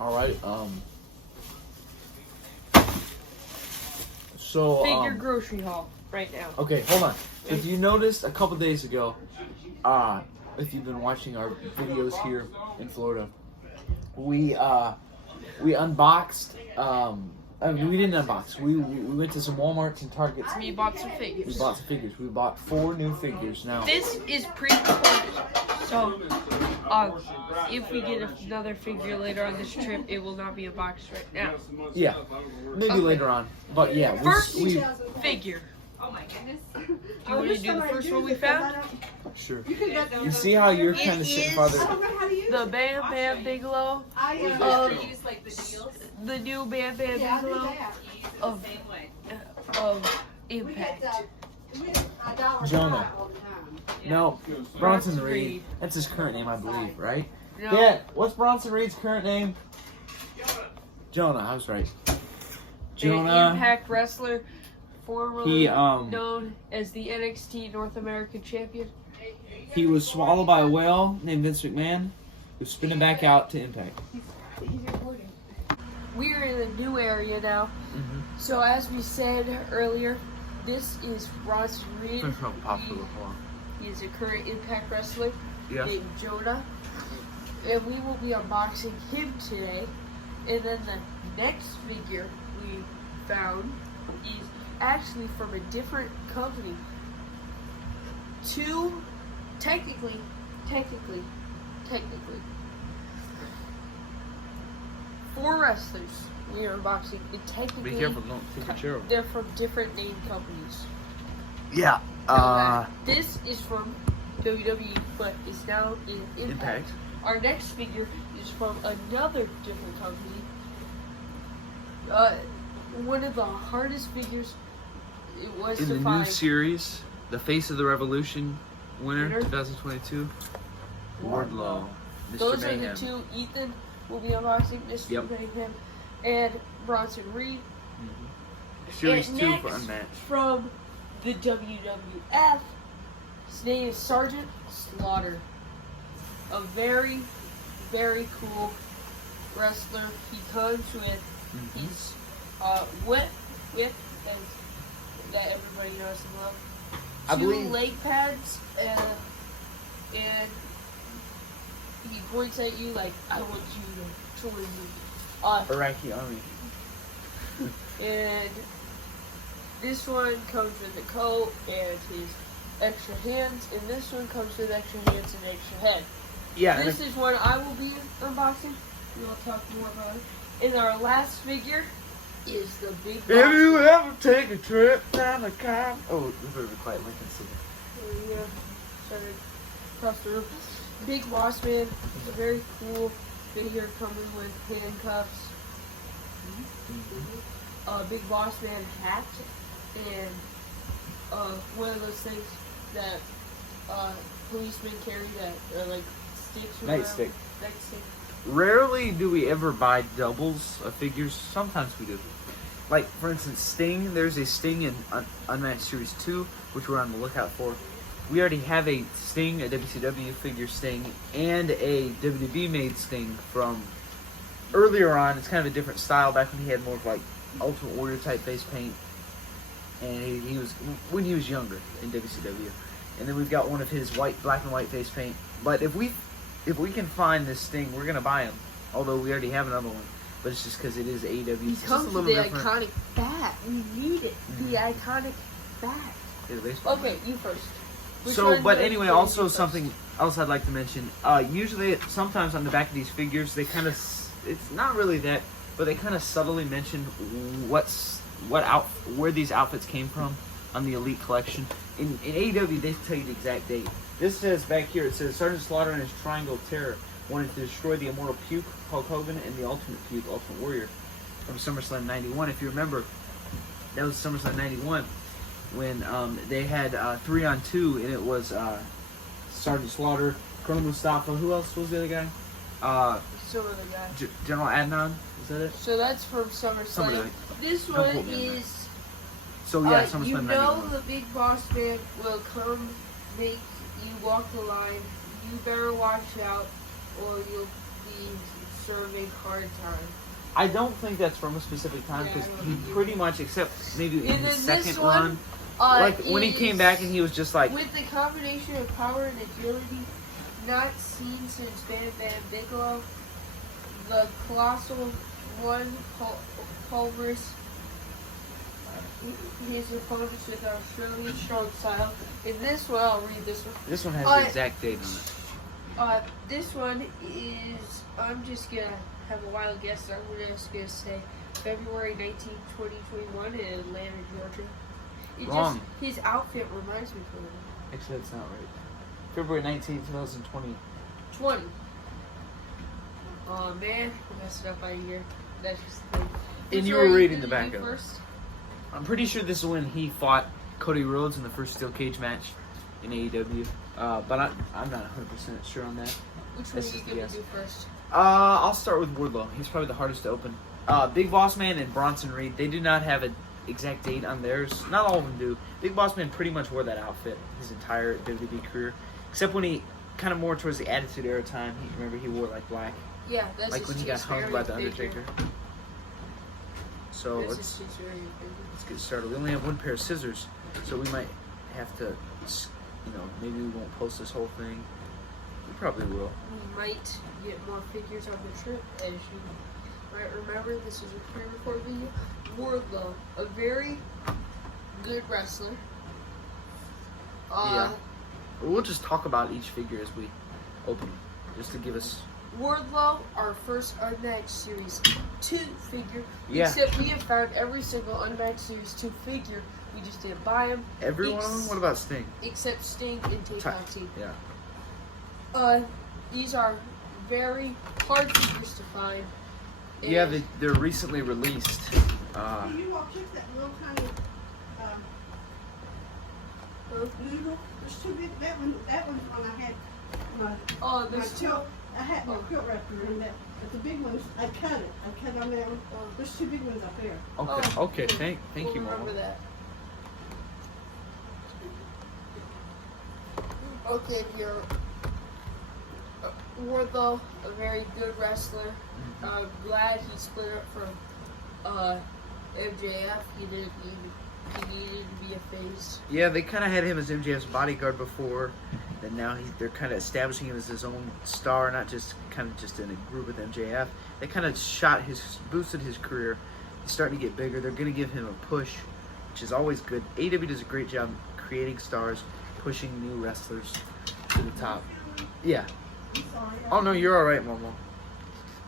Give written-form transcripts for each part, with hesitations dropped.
All right. So. Figure grocery haul right now. Okay, hold on. If you noticed a couple days ago, if you've been watching our videos here in Florida, we unboxed. I mean, we didn't unbox. We went to some Walmarts and Targets. We bought some figures. We bought some figures. We bought 4 new figures now. This is pre-recorded, so if we get another figure later on this trip, it will not be unboxed right now. Yeah, maybe later on. But yeah, First we figure. Oh my goodness. Do you want to do the first one we found? sure. You see how you're kind of sitting farther. The Bam Bam Bigelow Use like the deals. the new Bam Bam Bigelow of Impact. Jonah. No, Bronson Reed. That's his current name, I believe, right? No. Dad, what's Bronson Reed's current name? Jonah. I was right. An Jonah. Impact wrestler, formerly He known as the NXT North American Champion. he was swallowed by a whale named Vince McMahon, who spit him back out to Impact. We're in a new area now. So as we said earlier, this is Bronson Reed. He is a current Impact wrestler named Jonah. And we will be unboxing him today. And then the next figure we found is actually from a different company. Technically, 4 wrestlers we are unboxing. And technically, Be careful, don't take a chair over. they're from different name companies. Yeah. This is from WWE, but is now in Impact. Our next figure is from another different company. One of the hardest figures it was In to the new find. series, the Face of the Revolution winner, Winner? 2022, Wardlow, Mr. Those Mayhem. are the 2 Ethan will be unboxing, Mr. Yep. Mayhem, and Bronson Reed. Series And 2 next, for Unmatched. from the WWF, his name is Sergeant Slaughter. A very, very cool wrestler. He comes with his whip that everybody knows and loves. I 2 believe- leg pads, and he points at you like, I want you to join me. Iraqi army. And this one comes with a coat and his extra hands, and this one comes with extra hands and extra head. Yeah. This is one I will be unboxing. We will talk more about it. And our last figure is the big box. If you ever take a trip down the car. Oh, this is a quiet Lincoln singing. Yeah, sorry. Across the room. Big Boss Man. It's a very cool figure coming with handcuffs. Big Boss Man hat. And one of those things that policemen carry that are like sticks. Nightstick. Nightstick. Rarely do we ever buy doubles of figures. Sometimes we do. Like, for instance, Sting. There's a Sting in Unmatched Series 2, which we're on the lookout for. We already have a Sting, a WCW figure Sting, and a WWE made Sting from earlier on. It's kind of a different style back when he had more of like Ultimate Warrior type face paint. And he was, when he was younger in WCW. And then we've got one of his black and white face paint. But if we can find this Sting, we're going to buy him. Although we already have another one. But it's just because it is AEW. He comes with the iconic bat. We need it. The iconic bat. Okay, you first. But anyway, also something else I'd like to mention. Usually, sometimes on the back of these figures, they kind of, it's not really that, but they kind of subtly mention where these outfits came from on the Elite Collection. In AEW, they tell you the exact date. This says back here, it says Sergeant Slaughter and his Triangle Terror wanted to destroy the Immortal Puke, Hulk Hogan, and the Ultimate Puke, Ultimate Warrior, from SummerSlam 91. If you remember, that was SummerSlam 91 when they had 3-on-2, and it was Sergeant Slaughter, Colonel Mustafa. Who else was the other guy? Some other guy. General Adnan. Is that it? So that's from SummerSlam. This Don't one quote me on that. is. So yeah, SummerSlam you 91. know the Big Boss Man will come make you walk the line. You better watch out, or you'll be serving hard time. I don't think that's from a specific time because he pretty much, except maybe in his second run, like when he came back and he was just like with the combination of power and agility not seen since Bam Bam Bigelow, the Colossal One pulverized his opponents with Australian strong style. In this one, I'll read this one. This one has the exact date on it. This one is, I'm just gonna have a wild guess. I'm just gonna say February 19, 2021 in Atlanta, Georgia. Wrong. His outfit reminds me of him. Actually, that's not right. February 19, 2020. 20. Oh man, I messed it up right here. That's just the thing. And you were reading the back of it. I'm pretty sure this is when he fought Cody Rhodes in the first steel cage match in AEW. But I'm not 100% sure on that. Which one are you going to do first? I'll start with Wardlow. He's probably the hardest to open. Big Boss Man and Bronson Reed, they do not have an exact date on theirs. Not all of them do. Big Boss Man pretty much wore that outfit his entire WWE career. Except when he kind of more towards the Attitude Era time. Remember, he wore like black. Yeah, that's like when he got hung by the Undertaker. So let's get started. We only have one pair of scissors, so we might have to, maybe we won't post this whole thing. We probably will. We might get more figures on the trip, as you might remember. This is a pre-record video. Wardlow, a very good wrestler. Yeah. We'll just talk about each figure as we open them, just to give us... Wardlow, our first Unmatched Series 2 figure. Yeah. Except we have found every single Unmatched Series 2 figure. We just didn't buy them. Every one of them? What about Sting? Except Sting and Tay-Conti. Yeah. These are very hard figures to find. Yeah, they're recently released. Can you all check that little tiny noodle? There's two big. That one's one I had. There's two. I had my quilt wrapper in that, but the big ones, I cut on that one. There's two big ones up there. Okay. Okay. Thank you, Mom. Remember that. Okay, you're Wardlow, a very good wrestler. I'm glad he split up from MJF. He needed to be a face. Yeah, they kind of had him as MJF's bodyguard before, and now they're kind of establishing him as his own star, not just kind of just in a group with MJF. They kind of boosted his career. He's starting to get bigger. They're going to give him a push, which is always good. AEW does a great job creating stars, pushing new wrestlers to the top. Yeah. Oh no, you're all right, Momo.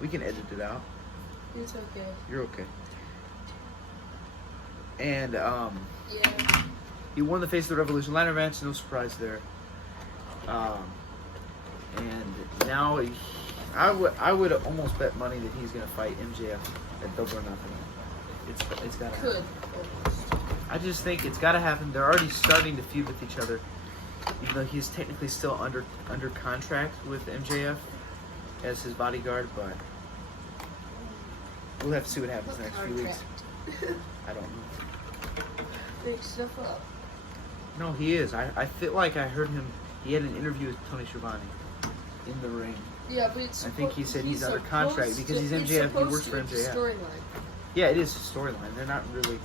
We can edit it out. It's okay. You're okay. And yeah, he won the Face of the Revolution ladder match. No surprise there. And now I would almost bet money that he's gonna fight MJF at Double or Nothing. It's gotta happen. I just think it's gotta happen. They're already starting to feud with each other, even though he's technically still under contract with MJF as his bodyguard. But we'll have to see what happens the next few weeks. I don't know. Big stuff up. No, he is. I feel like I heard him. He had an interview with Tony Schiavone in the ring. Yeah, but I think he said he's under contract because he's MJF. He works for MJF. Storyline. Yeah, it is a storyline. They're not really.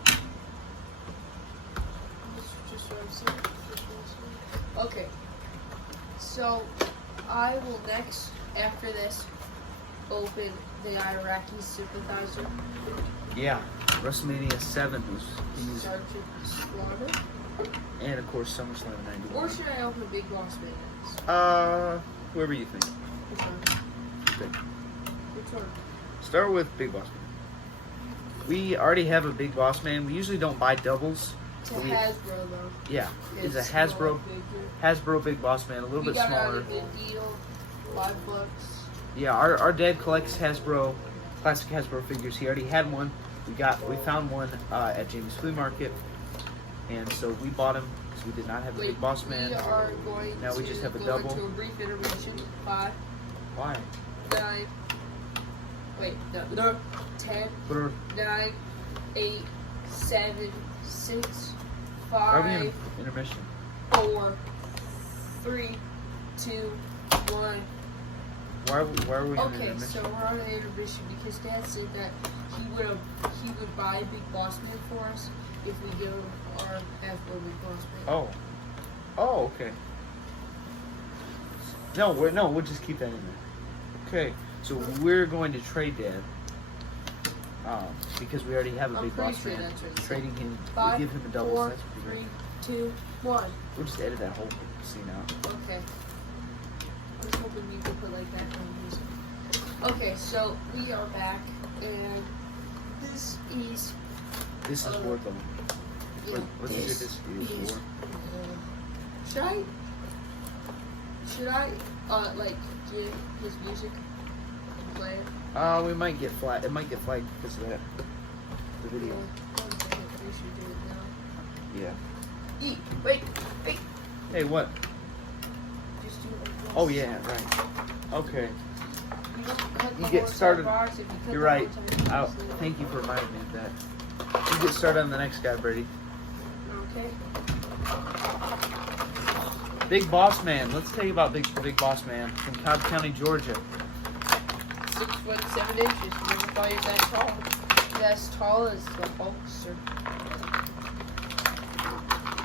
Just what I'm saying. Okay. So I will next, after this, open the Iraqi sympathizer. Yeah, WrestleMania 7 was these, Sergeant Slaughter. and of course SummerSlam '91. Or should I open Big Boss Man? Whoever you think. Which one? Pick. Which one? Start with Big Boss Man. We already have a Big Boss Man. We usually don't buy doubles. It's a Hasbro though. Yeah, it's a Hasbro Big Boss Man, a little bit smaller. We got it at a good deal, $5. Yeah, our dad collects Hasbro, classic Hasbro figures. He already had one. We found one at Jamie's Flea Market, and so we bought him because we did not have a Big Boss Man. We are going Now we just have a go double. into a brief intermission. 5, Why? 9. Wait, no. 10, 9, 8, 7, 6, Why are we 5, in intermission? 4, 3, 2, 1. Why are we in an Okay, intermission? so we're on an intermission because Dad said that he would buy Big Boss Man for us if we give him our half of Big Boss Man. Oh, okay. No, we'll just keep that in there. Okay, so we're going to trade Dad. Because we already have a Big Boss sure Man. that's right. Trading him, Five, we'll give him a double. 4, That's pretty 3, good. 2, 1. We'll just edit that whole scene out. Okay. I was hoping you could put like background music. Okay, so we are back, and this is. This is Wardlow. Yeah, What's this is for? Should I like get his music and play it? We might get flagged. It might get flagged because of that. The video. We should do it now. Yeah. Wait. Hey, what? Just do it like this. Oh yeah, right. Okay. You don't cut the You get whole started. box if you cut You're the right. whole time. Thank you for reminding me of that. You get started on the next guy, Brady. Okay. Big Boss Man. Let's tell you about Big Boss Man from Cobb County, Georgia. 6'7" inches. Never thought he was that tall. He's as tall as the Hulkster.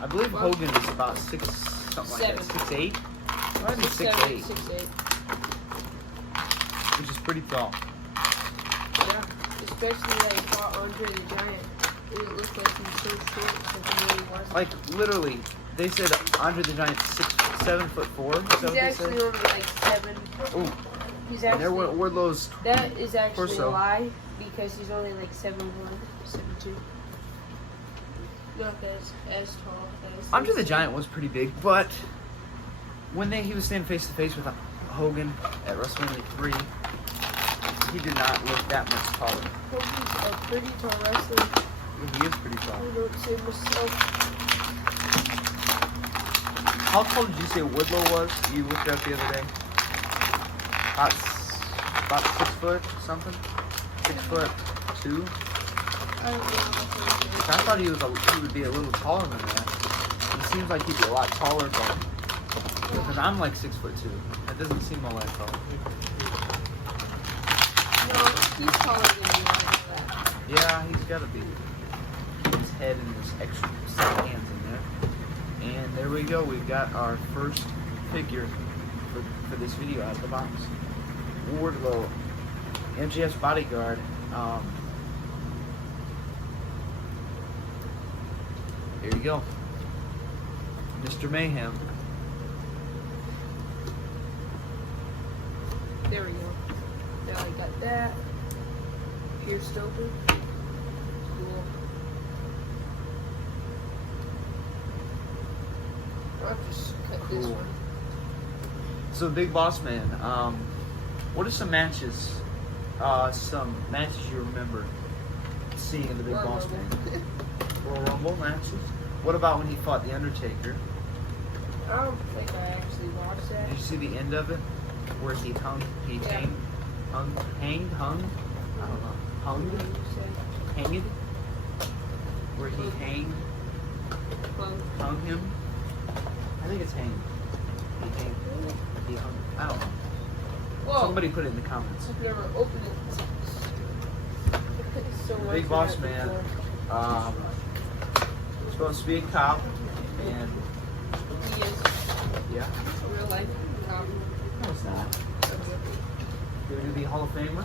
I believe Hogan is about 6, something like that. 6'8"? Might be 6'8", 6'8". which is pretty tall. Yeah. Especially like how Andre the Giant. It looked like he was so short, so he really wasn't. Like literally, they said Andre the Giant 7'4". He's actually only like 7. Ooh. He's And there actually. were those. That is actually Torso. a lie because he's only like 7'1", 7'2". Not as tall as. Andre the Giant was pretty big, but when he was standing face to face with Hogan at WrestleMania 3, he did not look that much taller. Hogan's a pretty tall wrestler. He is pretty tall. I don't say myself. How tall did you say Woodlow was? You looked it up the other day. About 6 foot something. 6'2". I don't know. I thought he would be a little taller than that. It seems like he'd be a lot taller because I'm like 6'2". That doesn't seem all that tall. No, he's taller than you. I know that. Yeah, he's got to be. His head and his extra set of hands in there. And there we go. We've got our first figure for this video out of the box. Wardlow, MJF's bodyguard. Here you go, Mr. Mayhem. There we go. Now I got that. Pierced open. Cool. I'll just cut this Cool. one. So, Big Boss Man, what are some matches you remember seeing in the Big Royal Boss Rumble. Man? Royal Rumble matches? What about when he fought The Undertaker? I don't think I actually watched that. Did you see the end of it? Where he hung? He Yeah. hung? I don't know. Hung? You said Hanged? Where he hanged? Hung him? I think it's hanged. He hanged. He hung. I don't know. Whoa. Somebody put it in the comments. I've never opened it. So much Big Boss of that Man. before. Supposed to be a cop, and He is yeah, real life cop. no, it's not. WWE Hall of Famer.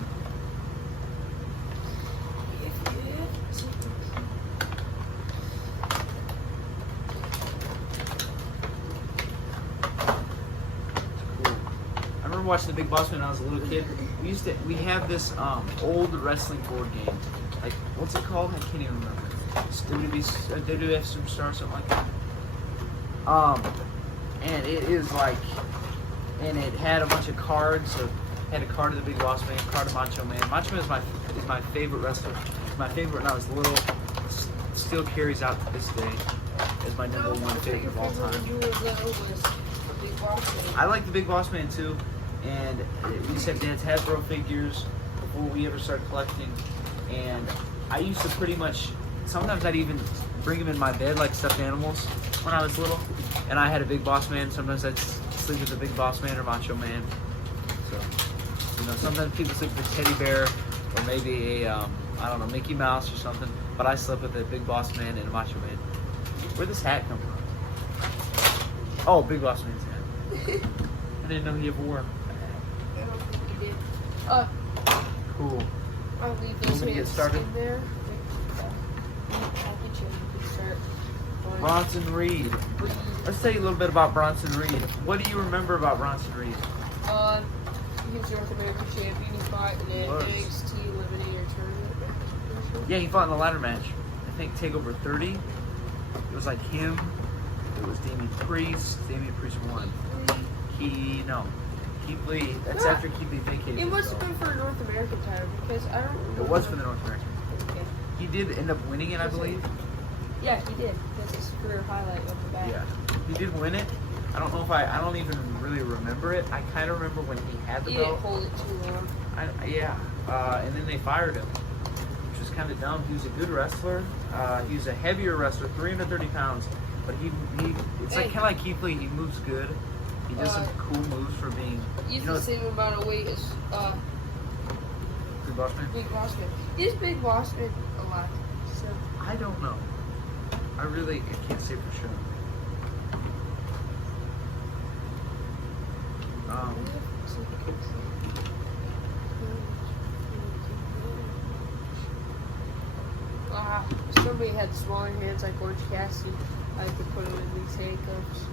Cool. I remember watching the Big Boss Man when I was a little kid. We have this old wrestling board game. Like, what's it called? I can't even remember. It's WWF Superstar, something like that. And it is like, and it had a bunch of cards. So it had a card of the Big Boss Man, a card of Macho Man. Macho Man is my favorite wrestler. It's my favorite when I was little. Still carries out to this day as my number one favorite of all time. I like the Big Boss Man too, and we used to have Dad's Hasbro figures before we ever started collecting. And I used to pretty much, sometimes I'd even bring them in my bed like stuffed animals when I was little. And I had a Big Boss Man. Sometimes I'd sleep with a Big Boss Man or Macho Man. So You know, sometimes people sleep with a teddy bear or maybe a, I don't know, Mickey Mouse or something. But I slept with a Big Boss Man and a Macho Man. Where'd this hat come from? Oh, Big Boss Man's hat. I didn't know he ever wore a hat. I don't think he did. Cool. I'll leave Want those me to get hands started? in there. I'll get you to start. Bronson Reed. Let's tell you a little bit about Bronson Reed. What do you remember about Bronson Reed? He was North American champion. He fought in the NXT Eliminator Tournament. Yeah, he fought in a ladder match. I think TakeOver 30. It was like him. It was Damian Priest. Damian Priest won. Keith Lee. That's after Keith Lee vacated. It must have been for a North American title because I don't remember. It was for the North American. Okay. He did end up winning it, I believe. Yeah, he did. That's his career highlight of the back. Yeah, he did win it. I don't know if I don't even really remember it. I kind of remember when he had the He belt. didn't hold it too long. And then they fired him, which was kind of dumb. He was a good wrestler. He was a heavier wrestler, 330 pounds. But it's like kind of like Keith Lee. He moves good. He does some cool moves for being. He's the same amount of weight as Big Boss Man. Big Boss Man. Is Big Boss Man alive? So I don't know. I can't say for sure. If somebody had smaller hands like Orange Cassidy, I could put him in these handcuffs.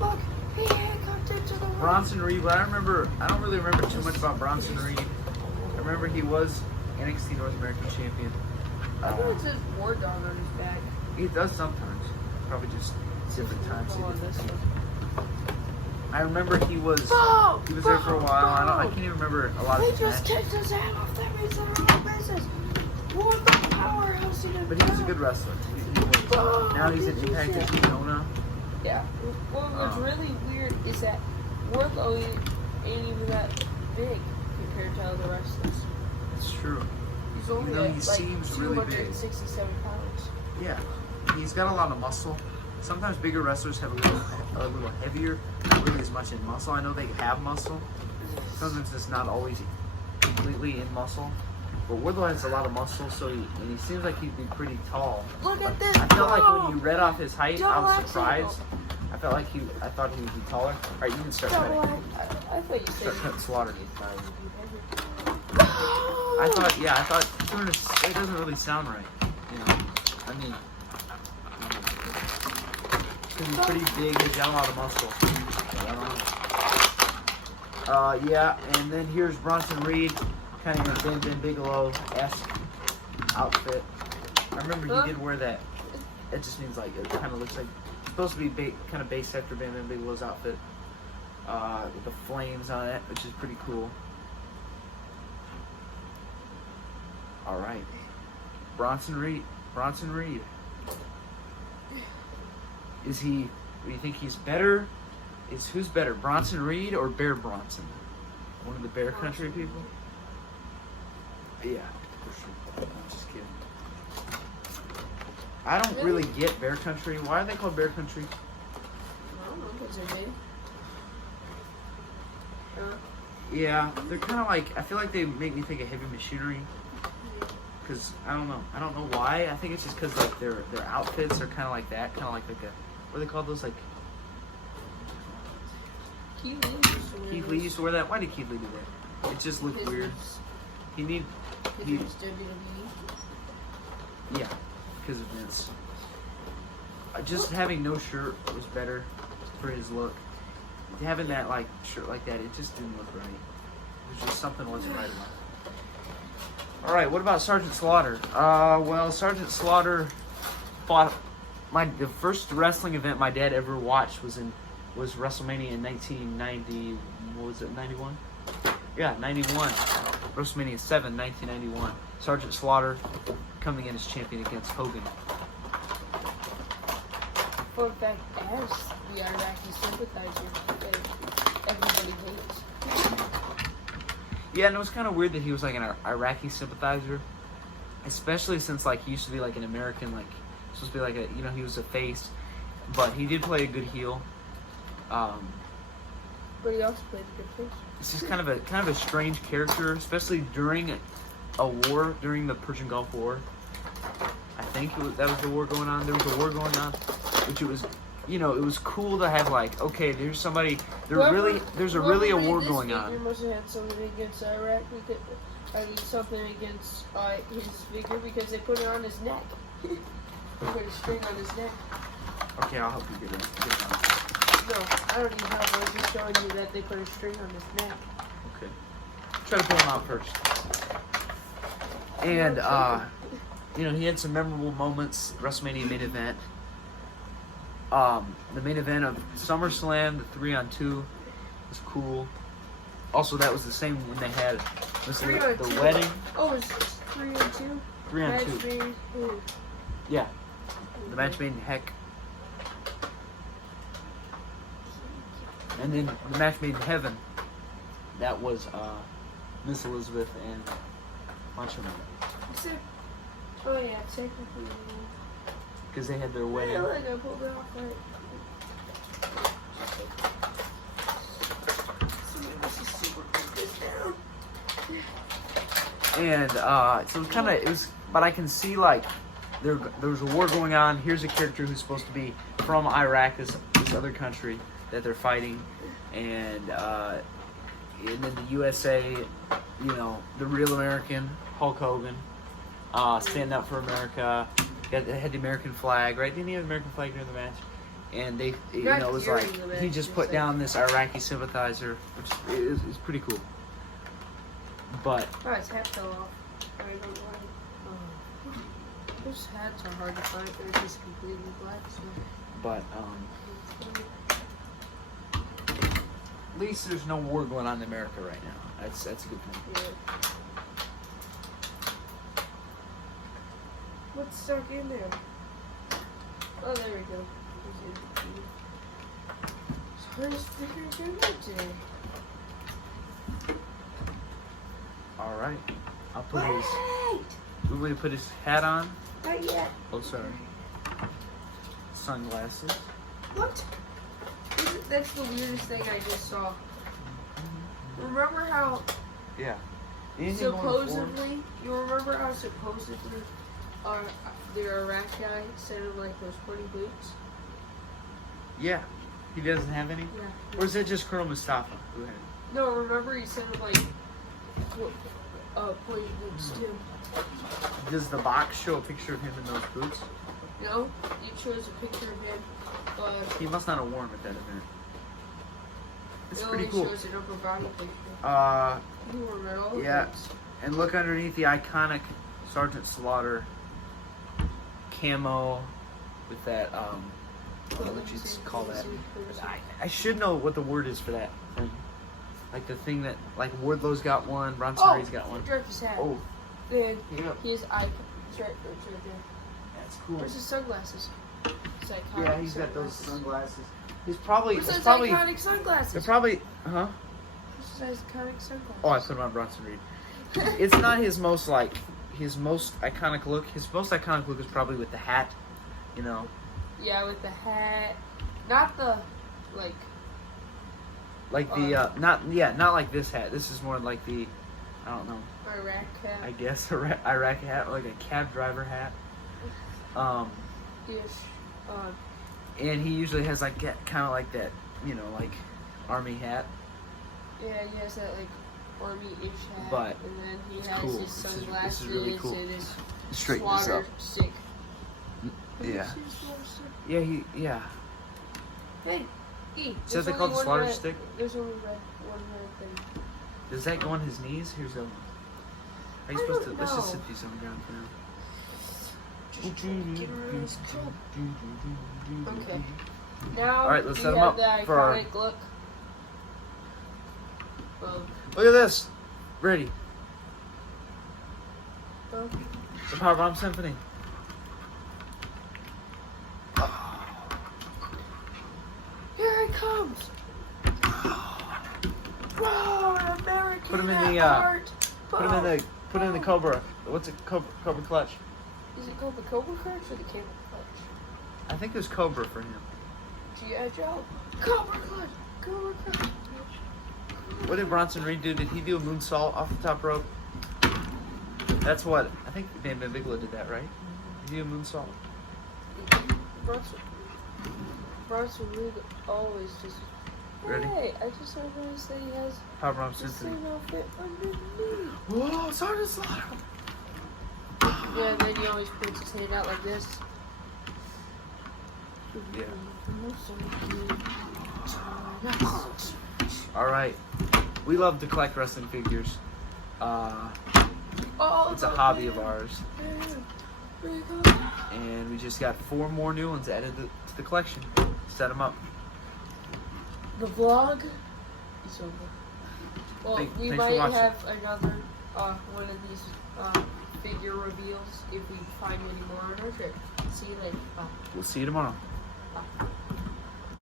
Look, he handcuffed him to the wall. Bronson Reed, but I don't really remember too much about Bronson Reed. I remember he was NXT North American champion. I think it says War Dog on his back. He does sometimes. Probably just different times. On this one. I remember he was there for a while. I can't even remember a lot of He his just matches. kicked his hand off. That means they're on business. What the powerhouse he did. But he was a good wrestler. He was. Now he's an Impact as Jonah. Yeah. What's really weird is that Wardlow ain't even that big compared to other wrestlers. It's true. He's only He at seems really big. 267 pounds. Yeah, he's got a lot of muscle. Sometimes bigger wrestlers have a little heavier, not really as much in muscle. I know they have muscle. Sometimes it's not always completely in muscle. But Wardlow has a lot of muscle, so he seems like he'd be pretty tall. Look at this. I felt like when you read off his height, I was Double surprised. I thought he would be taller. All right, you can start cutting. I thought you said Start cutting Slaughter. I I thought it doesn't really sound right. You know, I mean, because he's pretty big, he's got a lot of muscle. I don't know. Yeah, and then here's Bronson Reed, kind of in a Ben Bigelow-esque outfit. I remember he did wear that. It just means like, it kind of looks like, it's supposed to be kind of based after Ben Bigelow's outfit. With the flames on it, which is pretty cool. Alright. Bronson Reed. Do you think he's better? Who's better, Bronson Reed or Bear Bronson? One of the Bear Country people? Yeah, for sure. I'm just kidding. I don't really get Bear Country. Why are they called Bear Country? I don't know, because they're big. Yeah, they're kind of like, I feel like they make me think of Heavy Machinery. Because, I don't know why. I think it's just because like their outfits are kind of like that. Kind of like a, what do they call those? Like, Keith Lee used to wear that. Why did Keith Lee do that? It just looked weird. WWE. Yeah, because of Vince. Just having no shirt was better for his look. Having that like shirt like that, it just didn't look right. It was just something wasn't right about it. All right, what about Sergeant Slaughter? Well, Sergeant Slaughter fought the first wrestling event my dad ever watched was WrestleMania in 1990. What was it? 91? Yeah, 91. WrestleMania 7, 1991. Sergeant Slaughter coming in as champion against Hogan. Fun fact, as the Iraqi sympathizer that everybody hates. Yeah, and it was kind of weird that he was like an Iraqi sympathizer, especially since like he used to be like an American, like supposed to be like he was a face. but he did play a good heel. But he also played a good face. It's just kind of a strange character, especially during a war, during the Persian Gulf War. I think that was the war going on. There was a war going on, which it was, it was cool to have like, okay, there's somebody. There's a war going on. He must have had something against Iraq. Something against his figure because they put it on his neck. They put a string on his neck. Okay, I'll help you get it. No, I don't need help. I was just showing you that they put a string on his neck. Okay. Try to pull him out first. And, he had some memorable moments. WrestleMania main event. The main event of SummerSlam, the 3-on-2, was cool. Also, that was the same when they had the wedding. Oh, it's 3-on-2? 3-on-2. Yeah. The match made in Heck. And then the match made in Heaven. That was Miss Elizabeth and Macho Man. Oh yeah, technically. Because they had their wedding. I like I pulled it off right. And so it was, but I can see like there was a war going on. Here's a character who's supposed to be from Iraq, this other country that they're fighting, and then the USA, the real American Hulk Hogan, standing up for America. Had the American flag, right? Didn't he have the American flag during the match? And they, it was like he just put down this Iraqi sympathizer, which is pretty cool. But his hat fell off. I don't know why. Those hats are hard to find. They're just completely black. So. But at least there's no war going on in America right now. That's a good thing. Yeah. What's stuck in there? Oh, there we go. Where's the today? All right. I'll put his. We want to put his hat on. Not yet. Oh, sorry. Sunglasses. What? That's the weirdest thing I just saw. Remember how? Yeah. Supposedly, you remember how supposedly the Iraq guy sent him like those 20 boots? Yeah. He doesn't have any? Yeah. Or is that just Colonel Mustafa who had it? No, remember he sent him like 20 boots too. Does the box show a picture of him in those boots? No, it shows a picture of him. He must not have worn them at that event. It's it pretty only cool. shows an upper body picture. You remember? Yeah. And look underneath the iconic Sergeant Slaughter camo with that, what would you call that? I should know what the word is for that thing. Like the thing that, like Wardlow's got one, Bronson Reed's got one. His hat. Oh. Then Yeah. his icon. It's right there. That's cool. Where's his sunglasses? It's iconic. Yeah, he's got those sunglasses. He's probably. Where's It's those probably. iconic sunglasses? They're probably. Huh? Where's his iconic sunglasses? Oh, I put them on Bronson Reed. It's not his most iconic look. His most iconic look is probably with the hat. Yeah, with the hat. Not the not like this hat. This is more like the, I don't know. Iraq hat. I guess Iraq hat, like a cab driver hat. Yes. And he usually has like kind of like that, like army hat. Yeah, he has that like army-ish hat. But and then he it's has cool. his sunglasses This is really cool. and his Straighten this slaughter up. stick. Yeah. Hey, Is that they called the slaughter stick? There's only one red thing. Does that go on his knees? Here's the. Are you supposed to? Let's just sit these on the ground for now. Okay. Now, all right, let's set them up the for our. iconic look. Look at this. Ready. Oh. The Powerbomb Symphony. Here it comes. Whoa, American Put him in the art. put him in the Cobra. What's it? Cobra Clutch. Is it called the Cobra Clutch or the Cable Clutch? I think there's Cobra for him. G.I. Joe. Cobra Clutch. Cobra Clutch. What did Bronson Reed do? Did he do a moonsault off the top rope? That's what I think. Dan Bigelow did that, right? Did he do a moonsault? Bronson Reed always just. Ready? Hey, I just noticed that he has Powerbomb the Symphony. same outfit underneath. Whoa, Sergeant Slaughter! Yeah, and then he always puts his hand out like this. Yeah. All right. We love to collect wrestling figures. It's a hobby of ours. And we just got 4 more new ones added to the collection. Set them up. The vlog is over. Well, we thanks might for watching. have another one of these figure reveals if we find any more on our trip. See you later. Bye. We'll see you tomorrow. Bye.